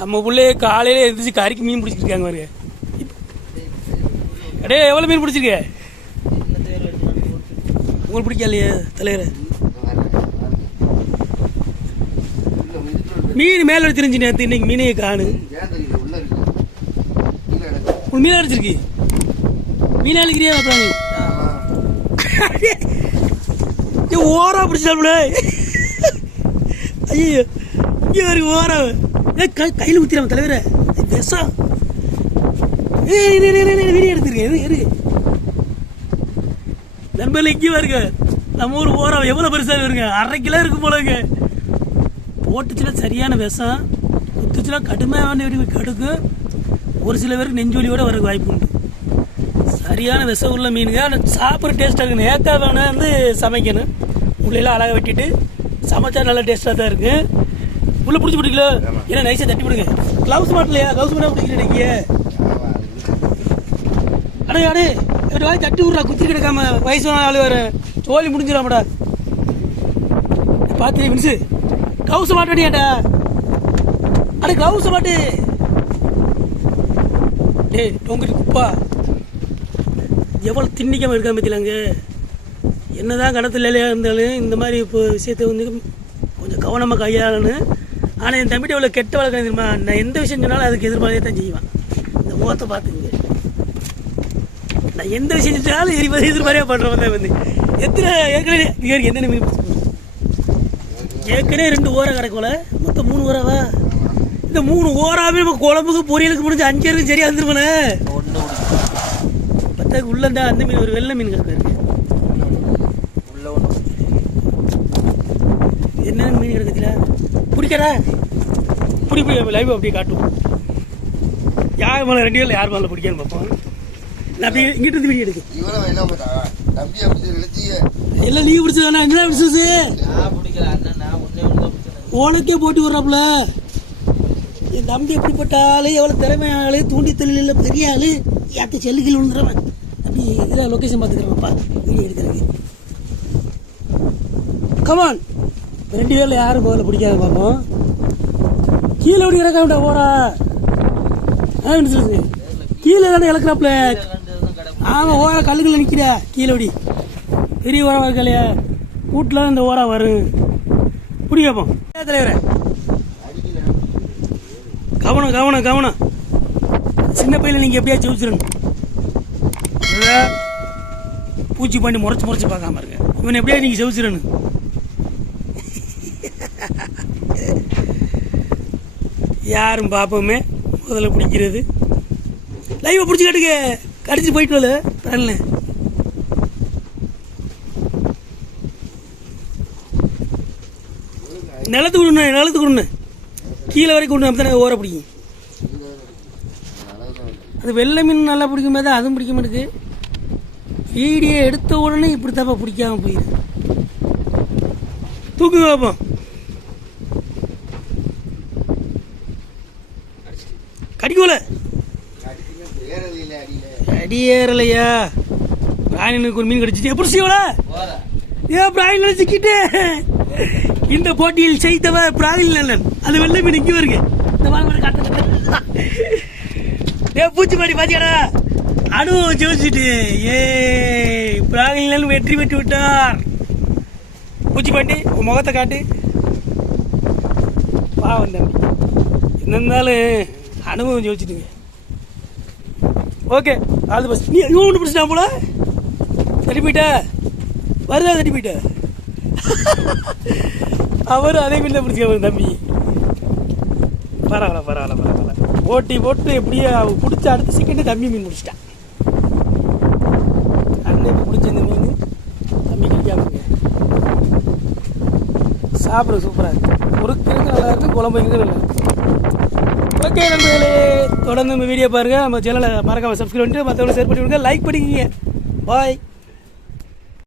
நம்ம பிள்ளைய காலையில் எழுந்திரிச்சு கறிக்கு மீன் பிடிச்சிருக்காங்க பாருங்க. அடே எவ்வளோ மீன் பிடிச்சிருக்க? உங்களுக்கு பிடிக்கலையே தலைவரை? மீன் மேலே தெரிஞ்சு நேற்று இன்னைக்கு மீனையே காணு. உள்ள உன் மீன் அடிச்சிருக்கு? மீன் அழிக்கிறியா அப்புறம் ஓரா பிடிச்சாப்புல ஐயோ இங்கே ஒரு ஓரா ஏ கை கையில் ஊற்றிடாம தலைவர். இது விஷம் ஏய் வீடியோ எடுத்துருக்கேன் இரு இரு. நண்பர்கள் நம்ம ஊர் போகிறோம் எவ்வளோ பெருசாக வருங்க அரை கிலோ இருக்கும் போலங்க போட்டுச்சுன்னா சரியான விஷம் குத்துச்சுன்னா கடுமையான கடுக்கும் ஒரு சில பேருக்கு நெஞ்சொலியோட வர வாய்ப்பு உண்டு. சரியான விஷம் உள்ள மீனுங்க. ஆனால் சாப்பிட்ற டேஸ்ட்டாக இருக்குன்னு ஏக்கா வேணும் வந்து சமைக்கணும். உள்ளெல்லாம் அழகாக வெட்டிட்டு சமைச்சா நல்லா டேஸ்ட்டாக தான் இருக்குது உள்ள பிடிச்சி பிடிக்கல ஏன்னா நைஸாக தட்டி விடுங்க. க்ளவுஸ் மாட்டலையா? க்ளவுஸ் மாட்டா பிடிக்கல நீங்க? அடே அடே வாய் தட்டி விட்றா குத்தி கிடக்காம. வயசான ஆளு வேற. சோழி முடிஞ்சிடாமடா பார்த்து மின்சு க்ளவுஸ் மாட்டாடியாடா அடே க்ளவுஸ் மாட்டு. டேய் டொங்கிட்டு குப்பா. எவ்வளோ திண்டிக்காமல் இருக்கா பற்றிலாங்க என்னதான் கடத்துல இருந்தாலும் இந்த மாதிரி இப்போ விஷயத்தை வந்து கொஞ்சம் கவனமாக கையாளணும். ஆனால் என் தம்பிட்ட இவ்வளோ கெட்ட வழக்கம் தெரியுமா நான் எந்த விஷயம் சொன்னாலும் அதுக்கு எதிர்பார்த்தே தான் செய்வான். இந்த முகத்தை பார்த்துங்க நான் எந்த விஷயம் செஞ்சாலும் எரிபதி எதிர்பார்வையாக பண்ணுறவன் தான் வந்து எத்தனை ஏற்கனவே இங்க என்னென்ன மீன் ஏற்கனவே ரெண்டு ஓரம் கிடக்குல மொத்தம் மூணு ஓராவா? இந்த மூணு ஓராவே நம்ம குழம்புக்கு பொரியலுக்கு முடிஞ்சு அஞ்சு இருக்கும் சரியா வந்துருவானே. பத்தாக்கு உள்ளே அந்த மீன் ஒரு வெள்ளை மீன் கிடக்கு உள்ள ஒன்று என்ன மீன் கிடக்குதுல பிடிக்கடா பிடி போய் லைவ் அப்படியே காட்டுவோம் யார் மேலே ரெண்டு பேர்ல யார் மேலே பிடிக்கணும் பார்ப்போம் நான் அப்படியே இங்கிட்டு இருந்து வீடியோ நினைச்சியே. எல்லாம் லீவ் என்ன பிடிச்சது நான் பிடிக்கல அண்ணன் நான் ஒன்றே ஒன்று தான் பிடிச்சேன் உனக்கே போட்டி விடுறாப்புல என் தம்பி எப்படிப்பட்ட ஆளு எவ்வளவு திறமையான ஆளு தூண்டி தொழில பெரிய ஆளு. யாத்த செல்லுகள் விழுந்துறவன் அப்படி இதில் லொக்கேஷன் பார்த்துக்கிறேன்ப்பா வீடியோ எடுக்கிறதுக்கு. கமான் ரெண்டு பேரில் யாரும் முதல்ல பிடிக்காத பார்ப்போம் கீழே எப்படி இறக்காண்டா போறா சொல்லுது கீழே தானே இழக்கிறாப்புல ஆமாம் தான் கடை ஆமா ஓர கல்லுக்குள்ள கீழே எப்படி பெரிய ஓரம் இருக்கலையே வீட்டில் இந்த ஓரா வரும். பிடி கேட்போம் தலைவரே. கவனம் கவனம் கவனம். சின்ன பையில நீங்க எப்படியா ஜெயிச்சிடணும் பூச்சி பண்ணி முறைச்சு முறைச்சு பார்க்காம இருங்க. இவன் எப்படியா நீங்க ஜெயிச்சிடணும் யாரும் பார்ப்போமே முதல்ல பிடிக்கிறது லைவை பிடிச்சி கட்டுங்க. கடிச்சு போயிட்டு வரல நிலத்துக்கு விடணும் நிலத்துக்கு விடணும் கீழே வரைக்கும் விடணும் அப்படி தானே ஓர பிடிக்கும். அது வெள்ளை மீன் நல்லா பிடிக்கும் போது அதுவும் பிடிக்க மாட்டேங்குது வீடியோ எடுத்த உடனே இப்படி தப்பா பிடிக்காம போயிடுது. தூக்கு பார்ப்போம் அடிக்கல. அடியேறலையா? பிராணினுக்கு ஒரு மீன் கடிச்சிச்சு. எப்படி செய்வல? ஏ ஏன் பிராணில சிக்கிட்டு. இந்த போட்டியில் செய்தவர் பிராணில் நல்லன். அது வெள்ளை மீன் இங்கே வருங்க. இந்த மாதிரி பாரு, காட்டு, ஏ பூச்சி மாடி பாத்தியாடா? அனுபவம் ஜோசிட்டு. ஏ பிராணில் வெற்றி பெற்று விட்டார். பூச்சி பாண்டி உன் முகத்தை காட்டு. பாவம் தம்பி என்ன இருந்தாலும் அனுபவம் ஜோதிச்சுட்டுங்க ஓகே அது பஸ் நீ இவன் ஒன்று பிடிச்சிட்டா போல? தட்டி போயிட்ட? வருதா தட்டி போயிட்ட? அவரும் அதே மீன் தான் பிடிச்சிக்க தம்பி. பரவாயில்ல பரவாயில்ல பரவாயில்ல. ஓட்டி போட்டு எப்படியே அவ பிடிச்ச அடுத்த செகண்ட் தம்பி மீன் பிடிச்சிட்டான் அண்ணன் பிடிச்ச இந்த மீன் தம்பி கிடைக்காமங்க சாப்பிட சூப்பராக இருக்கு. பொறுக்கிறது நல்லா இருக்குது குழம்பு இருக்கு நல்லா இருக்குது ஓகே நண்பர்களே தொடர்ந்து நம்ம வீடியோ பாருங்க. நம்ம சேனலை மறக்காமல் சப்ஸ்கிரைப் பண்ணிட்டு மற்றவங்களை ஷேர் பண்ணி விடுங்க லைக் பண்ணிக்கிங்க. பாய்